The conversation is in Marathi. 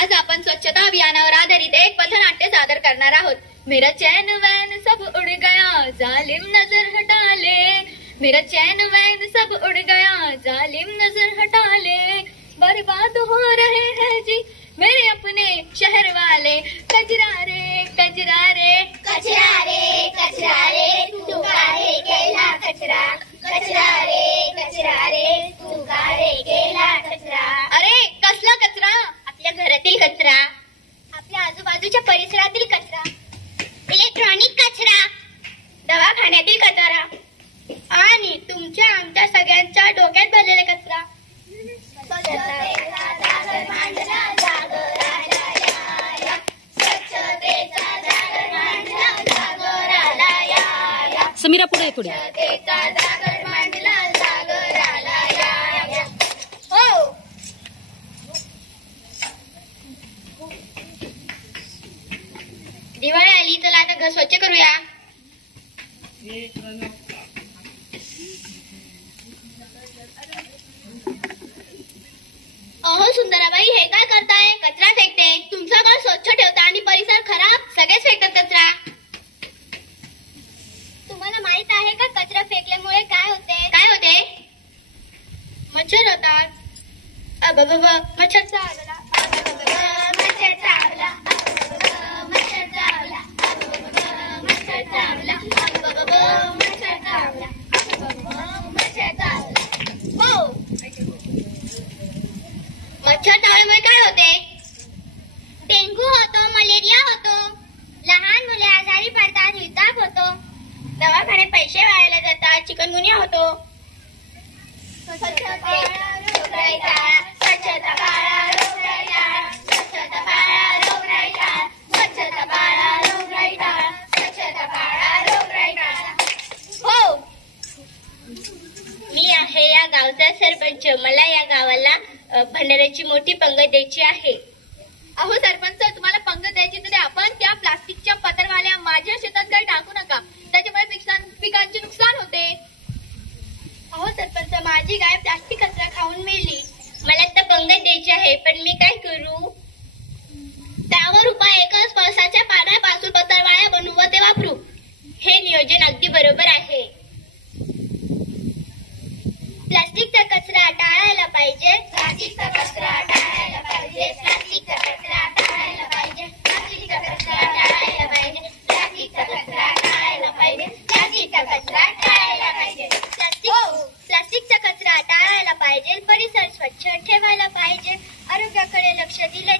आज आपण स्वच्छता अभियानावर आधारित एक पथनाट्य सादर करणार आहोत। मेरा चैन वैन सब उड़ गया, जालिम नजर हटा ले। मेरा चैन वैन सब उड़ गया, जालिम नजर हटा ले। बर्बाद हो रहे हैं जी मेरे अपने शहर वाले। कचरा रे कचरा रे कचरा रे कचरा रे तू का रे केला कचरा। कचरा रे तू का रे केला कचरा। अरे कसला कचरा? आपल्या घरातील कचरा, आपल्या आजूबाजूच्या परिसरातील कचरा, इलेक्ट्रॉनिक कचरा, दवाखान्यातील कचरा आणि तुमच्या आमच्या सगळ्यांच्या डोक्यात भरलेला कचरा। समीरा पुढे पुढे। हो, दिवाळी आली, चला आता घर स्वच्छ करूया। अहो सुंदराबाई, हे काय करताय? कचरा फेकते। तुमचा घर स्वच्छ ठेवता आणि परिसर खराब, सगळेच फेकतात कचरा। तुम्हाला माहित आहे का कचरा फेकल्यामुळे काय होते? काय होते? मच्छर होतात। मच्छर चावला, मच्छर चावला, मच्छर चावला, मच्छर चावला, मच्छर चावला, मच्छर चावला। हो, मच्छर चावल्यामुळे काय होते? डेंग्यू होतो, मलेरिया होतो, लहान मुले आजारी पडतात, हिताप होतो, दवाखाने पैसे वायाला जातात, चिकनगुनिया होतो। स्वच्छता पाळा, रोगराई टाळा, स्वच्छता पाळा, रोगराई टाळा, स्वच्छता पाळा, रोगराई टाळा, स्वच्छता पाळा, रोगराई टाळा, स्वच्छता पाळा, रोगराई टाळा। हो, मी आहे या गावचा सरपंच। मला या गावाला भंडाऱ्याची मोठी पंगत द्यायची आहे। अहो सरपंच, तुम्हाला पंगत द्यायची तरी आपण त्या प्लास्टिकच्या पत्रवाल्या माझ्या शेतात काही टाकू नका, त्याच्यामुळे पिकांचे नुकसान होते। अहो सरपंच, माझी गाय प्लास्टिक कचरा खाऊन मेली। मला तर पंगत द्यायची आहे, पण मी काय करू? त्यावर उपाय एकच, पावसाच्या पाण्यापासून पत्रवाळ्या बनवू व ते वापरू। हे नियोजन अगदी बरोबर आहे। प्लास्टिकचा कचरा टाळायला पाहिजे, प्लास्टिकचा कचरा टाळायला पाहिजे, प्लास्टिकचा कचरा टाळायला पाहिजे, प्लास्टिकचा कचरा टाळायला पाहिजे, प्लास्टिकचा कचरा टाळायला पाहिजे, प्लास्टिकचा कचरा टाळायला पाहिजे, प्लास्टिकचा कचरा टाळायला पाहिजे, परिसर स्वच्छ ठेवायला पाहिजे, आरोग्याकडे लक्ष दिले